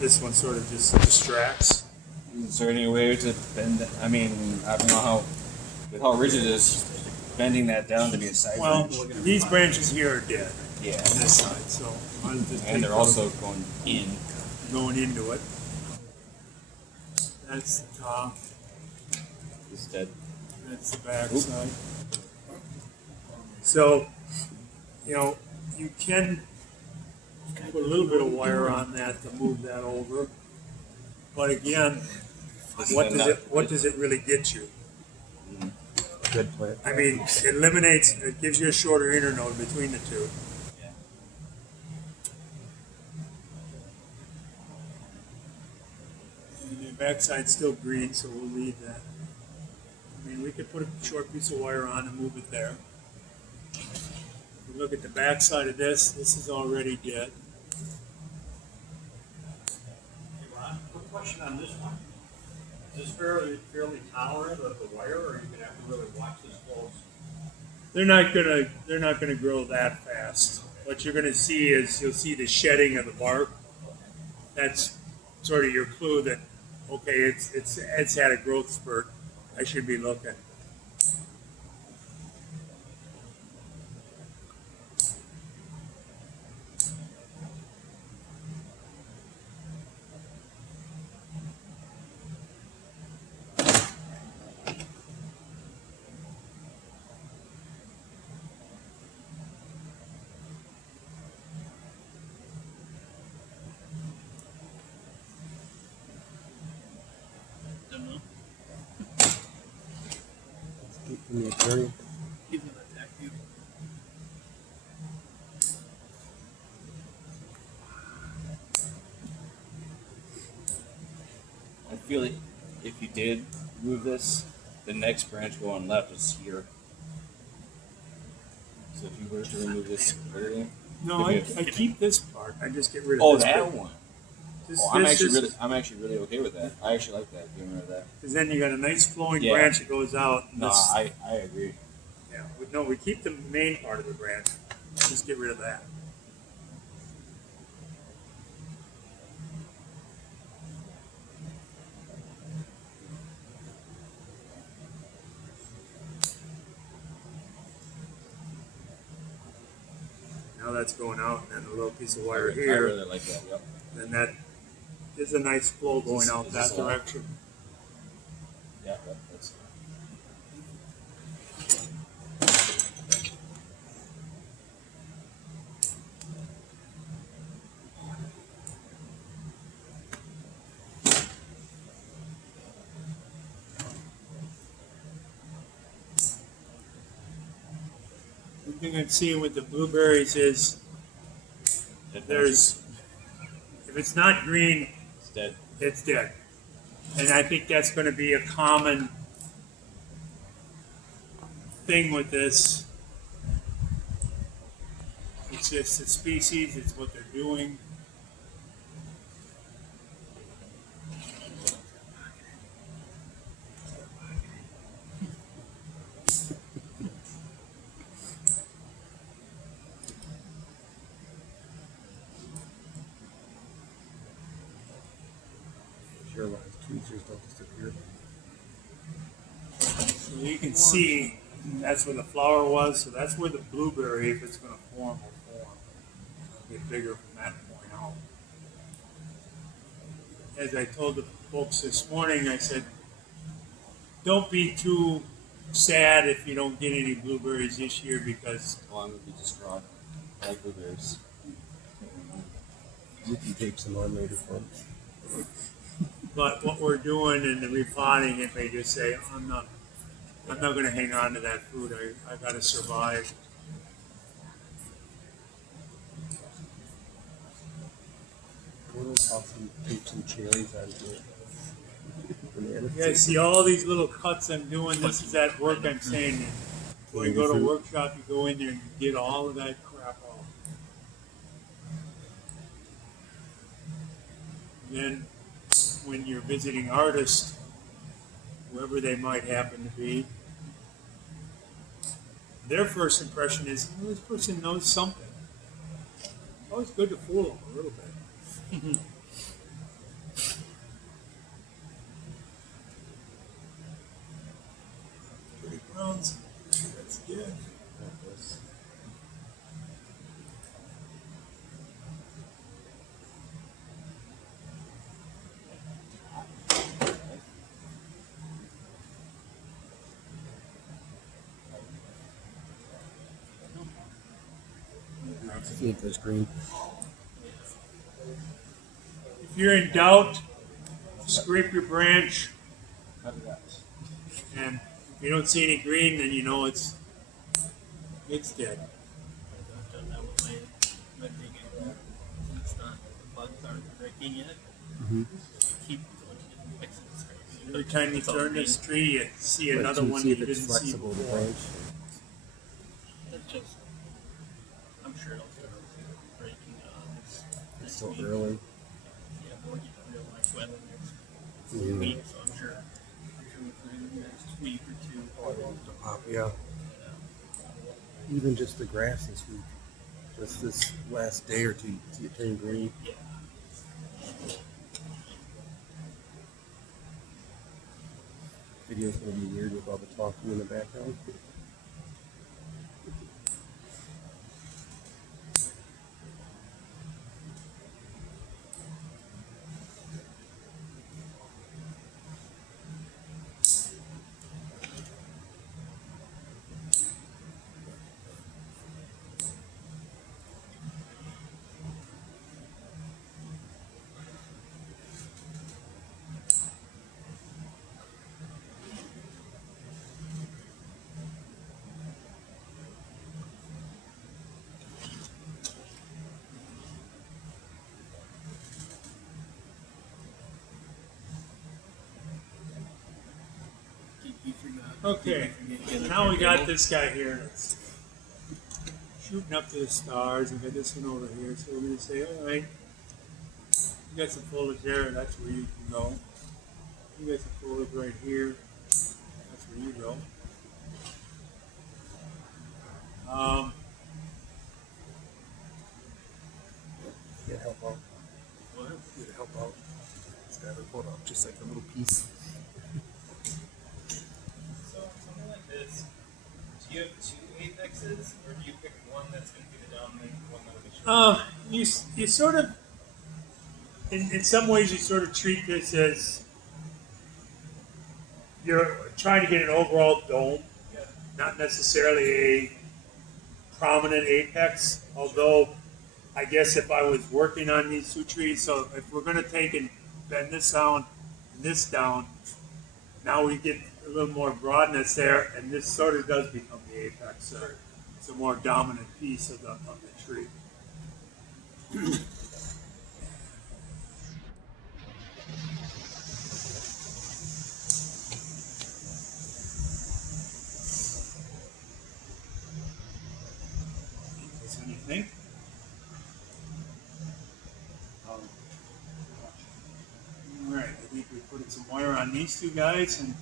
This one sort of just distracts. Is there any way to bend that? I mean, I don't know how, with how rigid it is, bending that down to be a side Well, branch. these branches here are dead Yeah. on this side, so I'll just And they're take also going in. going into it. That's the top. Instead. That's the back side. So, you can put a little bit of wire on that to move that over. But again, what does it really get you? Good plant. I mean, it gives you a shorter internode between the two. Yeah. And the backside's still green, so we'll leave that. I mean, we could put a short piece of wire on and move it there. If you look at the backside of this is already dead. Hey, Ron, quick question on this one. Is this fairly tolerant of the wire, or are you gonna have to really watch this close? They're not gonna grow that fast. What you're gonna see is you'll see the shedding of the bark. That's sort of your clue that okay, it's had a growth spurt. I should be looking. From the aquarium. I feel like if you did move this, the next branch going left is here. So if you were to remove this completely. No, I keep this part. I just get rid of Oh, this that bit. one. This, Oh, I'm this actually just- really, I'm actually really okay with that. I actually like that. Getting rid of that. Because then you got a nice flowing Yeah. branch that goes out. No, I agree. Yeah, no, we keep the main part of the branch. Just get rid of that. Now that's going out, and then a little piece of wire I here. really like that. Yep. Then that is a nice flow going Is out this that all? direction. Yeah, that's. One thing I'm seeing with the blueberries is there's, if it's not green, It's dead. it's dead. And I think that's going to be a common thing with this. It's just the species, it's what they're doing. Sure, a lot of tweezers don't disappear. So you can see that's where the flower was, so that's where the blueberry, if it's going to form, will form. It'll get bigger from that point out. As I told the folks this morning, I said, don't be too sad if you don't get any blueberries this year because Well, I'm gonna be distraught. I like blueberries. You can tape some on later for 'em. but what we're doing in the repotting, it may just say, I'm not going to hang on to that fruit. I got to survive. We'll toss some, tape some cherries onto it. Bananas. You guys see all these little cuts I'm doing. This is that work I'm saying. When you go to a workshop, you go in there and you get all of that crap off. And then when you're visiting artists, whoever they might happen to be, their first impression is, oh, this person knows something. It's always good to fool them a little bit. See if there's green. If you're in doubt, scrape your branch, Cut it out. and if you don't see any green, then you know it's dead. I've done that with my digging. It's not, the bugs aren't breaking yet. Mm-hmm. Keep going to fix it. Every time you turn this tree, you see another one see that if you it's didn't see flexible, the before. branch. That's just, I'm sure it'll start breaking It's this still week. early. Yeah, we're getting real nice weather next Yeah. week, so I'm sure within the next week or two. Yeah. Even just the grass this week. Just this last day or two, you see it turn green. Yeah. Video's gonna be weird with all the talking in the background. You forgot. Okay, You forget the now we other got table. this guy here that's shooting up to the stars. We got this one over here, so we're gonna say, all right, you got some foliage there. That's where you can go. You got some foliage right here. That's where you go. Yeah, help out. What? Yeah, help out. It's gotta hold up just like a little piece. So something like this, do you have two apexes, or do you pick one that's going to be the dominant, one that'll be short? You sort of, in some ways, you sort of treat this as you're trying to get an overall dome, Yeah. not necessarily a prominent apex. Although, I guess if I was working on these two trees, so if we're going to take and bend this down and this down, now we get a little more broadness there, and this sort of does become the apex. So it's a more dominant piece of the tree. Does anything? All right, I think we put some wire on these two guys, and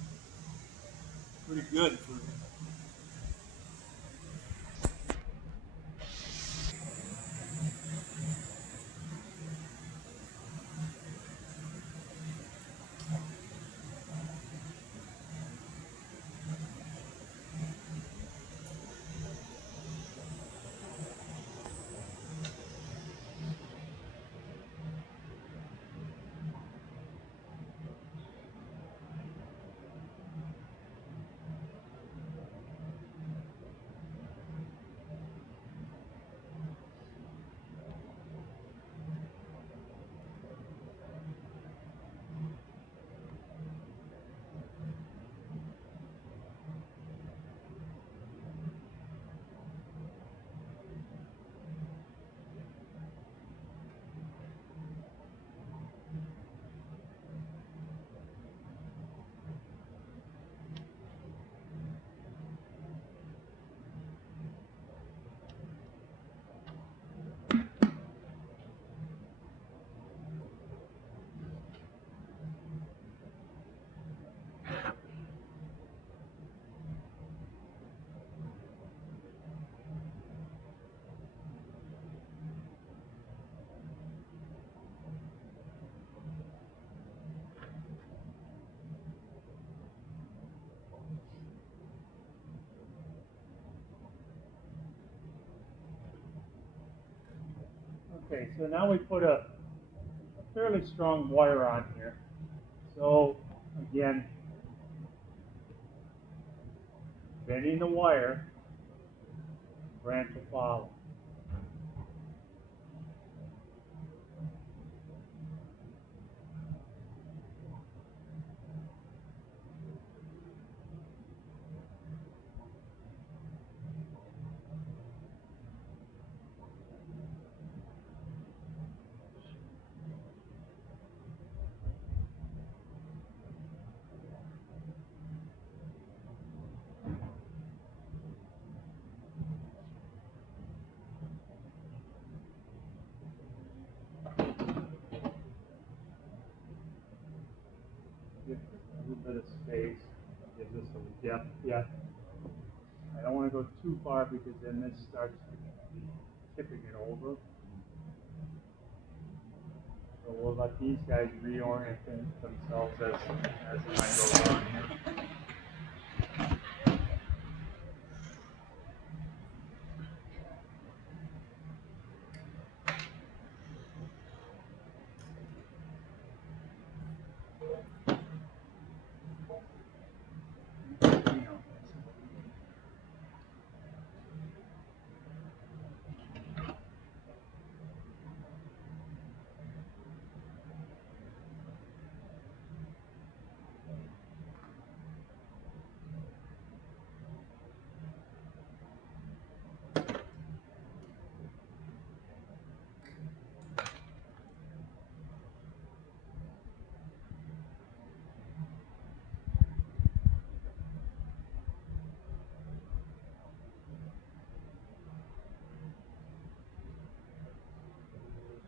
pretty good for. Okay, so now we put a fairly strong wire on here. So again, bending the wire, branch will follow. bit of space, gives us some depth yet. I don't want to go too far because then this starts tipping it over. So we'll let these guys reorient themselves as the night goes on here.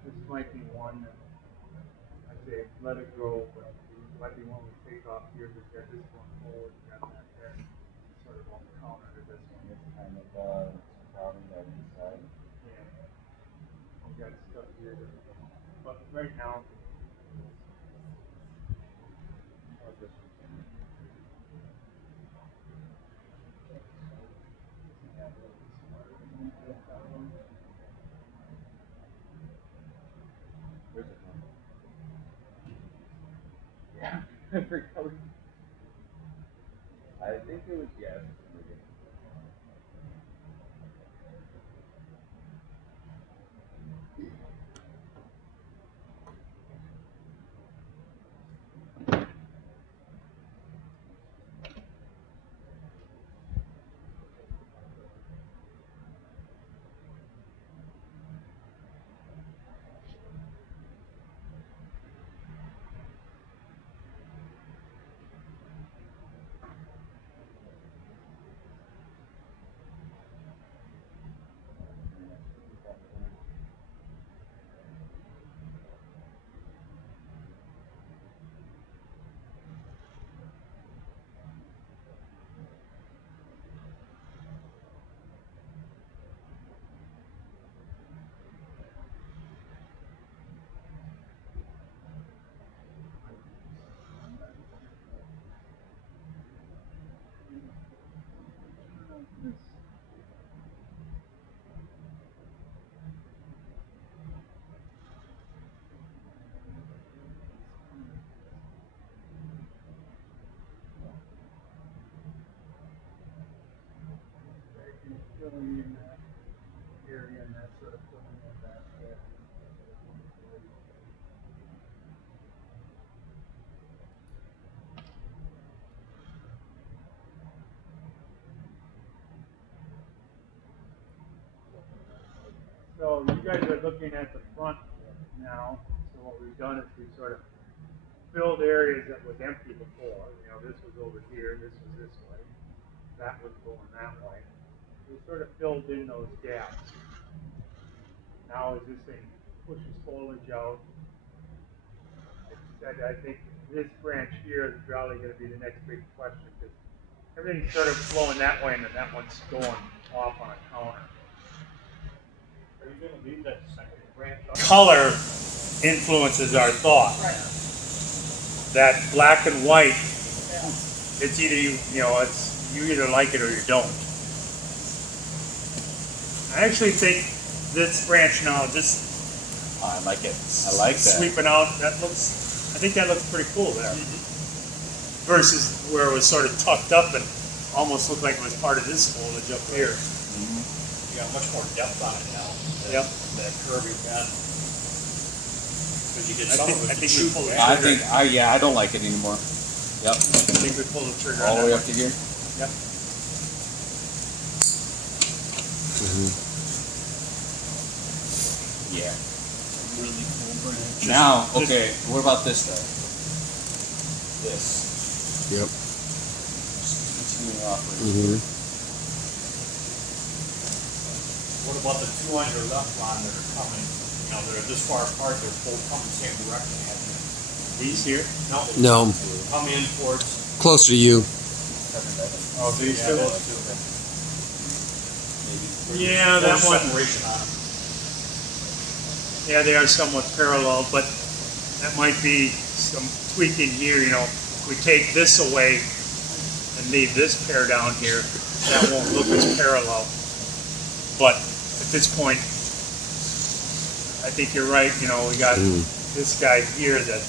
This might be one that I'd say let it grow, but it might be one we take off here. We've got this one forward, we've got that there. Sort of on the counter to this one. It's kind of crowding that inside. Yeah. We've got stuff here that, but right now, Or this one. Where's it from? Yeah, I forgot. I think it was yes. filling in that area and that sort of filling in that there. So you guys are looking at the front now. So what we've done is we've sort of filled areas that was empty before. You know, this was over here, this was this way, that was going that way. We sort of filled in those gaps. Now as this thing pushes foliage out, like I said, I think this branch here is probably going to be the next big question because everything's sort of flowing that way and then that one's going off on a counter. Are you gonna leave that second branch up? Color influences our thought. Right. That black and white, it's either you know, it's you either like it or you don't. I actually think this branch now, just I like it. I like that. sweeping out, that looks, I think that looks pretty cool there. Versus where it was sort of tucked up and almost looked like it was part of this foliage up here. You got much more depth on it now. Yep. That curvy bend. Because you did I some think- of I it. think we pulled it. I think I don't like it anymore. Yep. I think we pulled the trigger All on the way that up to one. here. Yep. Yeah. Really cool branch. Now, okay, what about this though? This. Yep. Just continuing off right Mm-hmm. What about the two on your left, Ron, that are coming, you know, they're this far apart, they're both coming the same direction, haven't they? These here? No, No. come in towards closer to you. Oh, these Yeah, two? those two. Maybe. Yeah, that one. Separation on them. Yeah, they are somewhat parallel, but that might be some tweaking here, you know. If we take this away and leave this pair down here, that won't look as parallel. But at this point, I think you're right, you know, we got this guy here that,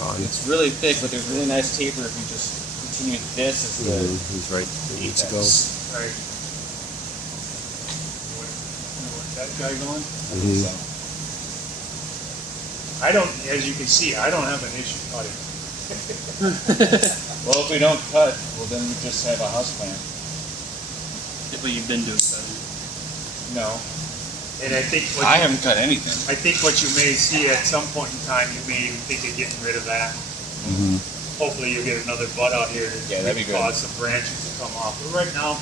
Gone. It's really thick, but there's really nice taper if you just continue this as the He's right. It needs to go. right. That guy going? Mhm. So, I don't, as you can see, I don't have an issue cutting. well, if we don't cut, well then we just have a house plant. But you've been doing that. No, And I think what I haven't cut anything. I think what you may see at some point in time, you may even think of getting rid of that. Mm-hmm. Hopefully you'll get another bud out here to Yeah, that'd be good. cause some branches to come off. But right now,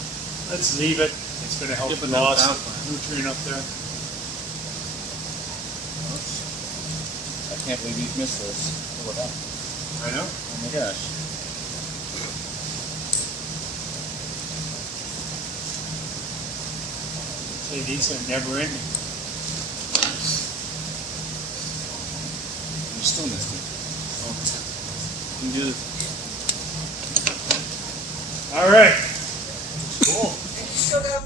let's leave it. It's gonna help Give another loss top line. nutrient up there. I can't believe you missed this. Look at that. I know. Oh my gosh. Hey, these are never ending. You still missed it. You can do this. All right. Cool. Still got